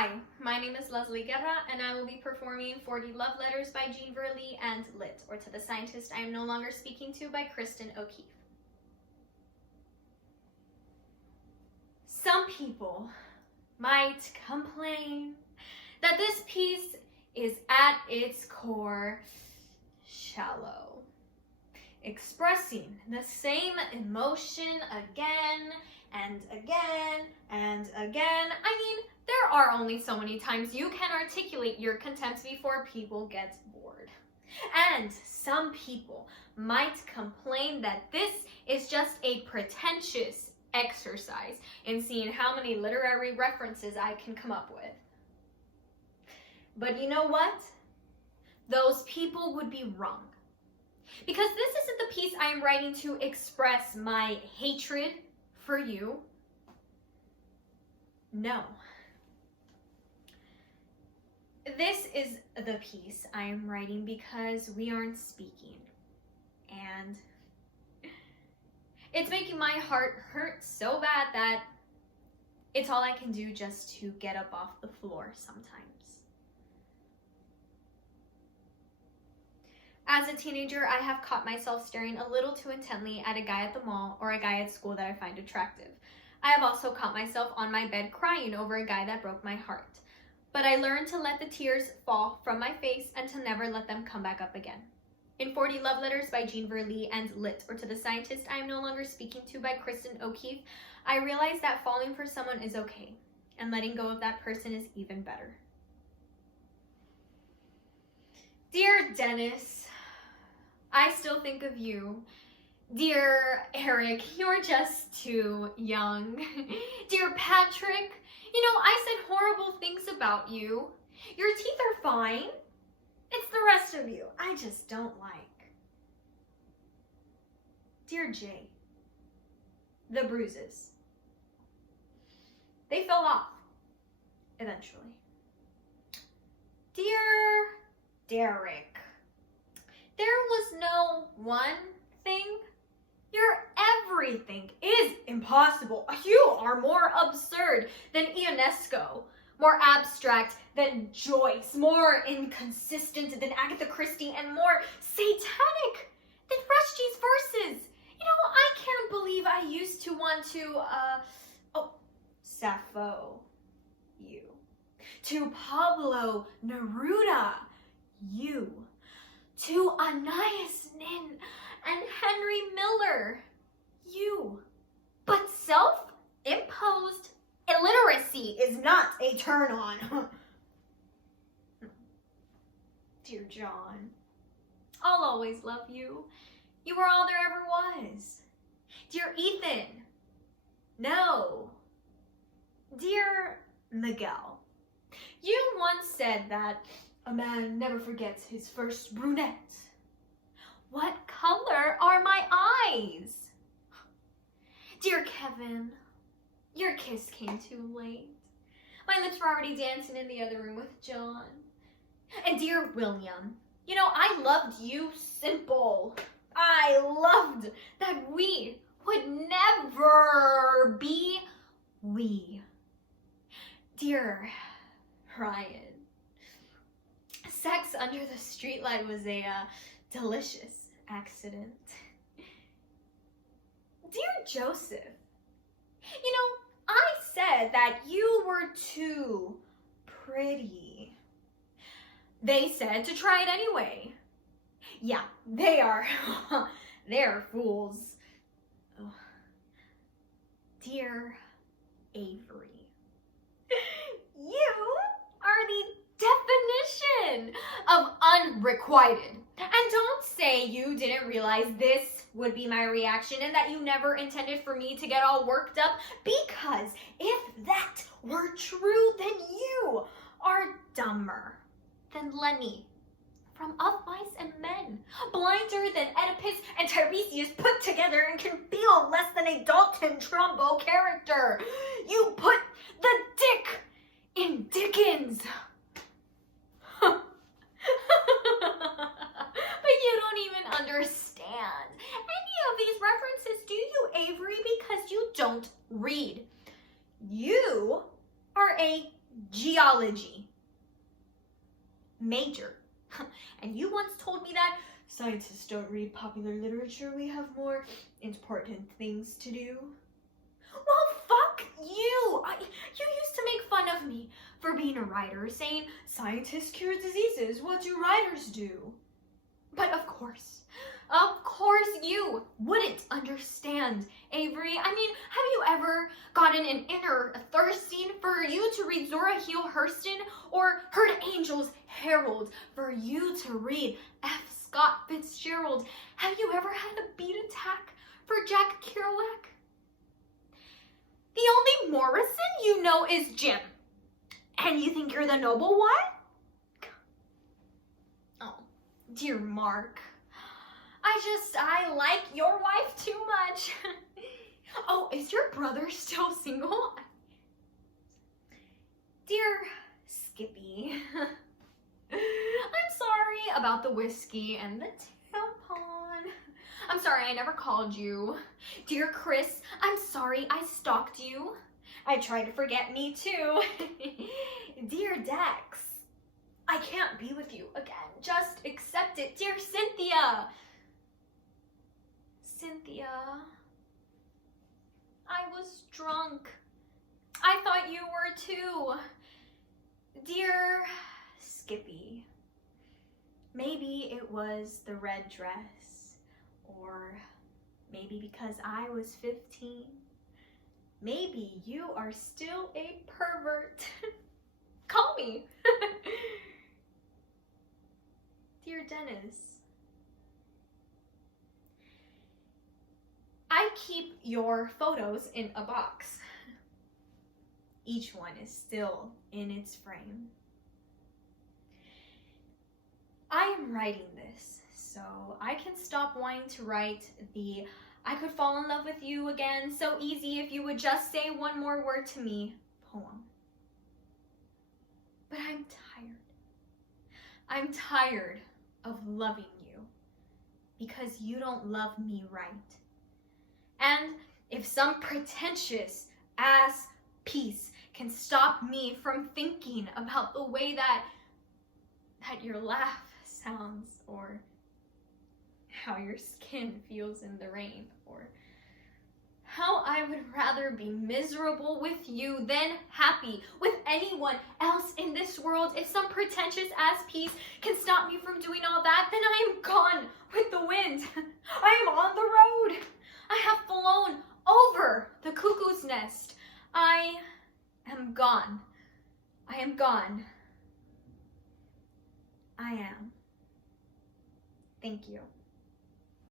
Hi, my name is Guerra, and I will be performing 40 Love Letters by Verlee and Lit, or To the Scientist I Am No Longer Speaking To by Kristin Keefe. Some people might complain that this piece is at its core shallow, expressing the same emotion again and again and again. I mean, there are only so many times you can articulate your contempt before people get bored. And some people might complain that this is just a pretentious exercise in seeing how many literary references I can come up with. But you know what? Those people would be wrong. Because this isn't the piece I am writing to express my hatred for you. No. This is the piece I am writing because we aren't speaking. And it's making my heart hurt so bad that it's all I can do just to get up off the floor sometimes. As a teenager, I have caught myself staring a little too intently at a guy at the mall or a guy at school that I find attractive. I have also caught myself on my bed crying over a guy that broke my heart. But I learned to let the tears fall from my face and to never let them come back up again. In 40 Love Letters by Verlee and Lit, or To the Scientist I Am No Longer Speaking To by Kristin Keefe, I realized that falling for someone is okay, and letting go of that person is even better. Dear Dennis, I still think of you. Dear Eric, you're just too young. Dear Patrick, you know, I said horrible things about you. Your teeth are fine. It's the rest of you I just don't like. Dear Jay, the bruises. They fell off, eventually. Dear Derek, there was no one thing. Your everything is impossible. You are more absurd than Ionesco, more abstract than Joyce, more inconsistent than Agatha Christie, and more satanic than Rushdie's verses. You know, I can't believe I used to want to, Sappho, you. To Pablo Neruda, you. To Anais Nin and Henry Miller, you. But self-imposed illiteracy is not a turn-on. Dear John, I'll always love you. You were all there ever was. Dear Ethan, no. Dear Miguel, you once said that a man never forgets his first brunette. What color are my eyes? Dear Kevin, your kiss came too late. My lips were already dancing in the other room with John. And dear William, you know, I loved you simple. I loved that we would never be we. Dear Ryan, sex under the streetlight was a delicious accident. Dear Joseph, you know, I said that you were too pretty. They said to try it anyway. Yeah, they're fools. Oh. Dear Avery, you are the definition of unrequited. And don't say you didn't realize this would be my reaction and that you never intended for me to get all worked up, because if that were true, then you are dumber than Lenny from Of Mice and Men, blinder than Oedipus and Tiresias put together, and can feel less than a Dalton Trumbo character. You put the dick in Dickens. But you don't even understand any of these references, do you, Avery? Because you don't read. You are a geology major. And you once told me that scientists don't read popular literature. We have more important things to do. Well, fuck you! You used to make fun of me for being a writer, saying scientists cure diseases. What do writers do? But of course you wouldn't understand, Avery. I mean, have you ever gotten an inner thirsting for you to read Zora Neale Hurston, or heard Angel's Herald for you to read F. Scott Fitzgerald? Have you ever had a beat attack for Jack Kerouac? The only Morrison you know is Jim. And you think you're the noble one? Oh, dear Mark. I like your wife too much. Oh, is your brother still single? Dear Skippy, I'm sorry about the whiskey and the tampon. I'm sorry I never called you. Dear Chris, I'm sorry I stalked you. I tried to forget me too. Dear Dex, I can't be with you again. Just accept it. Dear Cynthia. Cynthia, I was drunk. I thought you were too. Dear Skippy, maybe it was the red dress, or maybe because I was 15. Maybe you are still a pervert. Call me. Dear Dennis, I keep your photos in a box. Each one is still in its frame. I am writing this, so I can stop wanting to write the I could fall in love with you again so easy if you would just say one more word to me poem. But I'm tired. I'm tired of loving you because you don't love me right. And if some pretentious ass piece can stop me from thinking about the way that your laugh sounds, or how your skin feels in the rain, or how I would rather be miserable with you than happy with anyone else in this world, if some pretentious ass piece can stop me from doing all that, then I am gone with the wind. I am on the road. I have flown over the cuckoo's nest. I am gone. I am gone. I am. Thank you.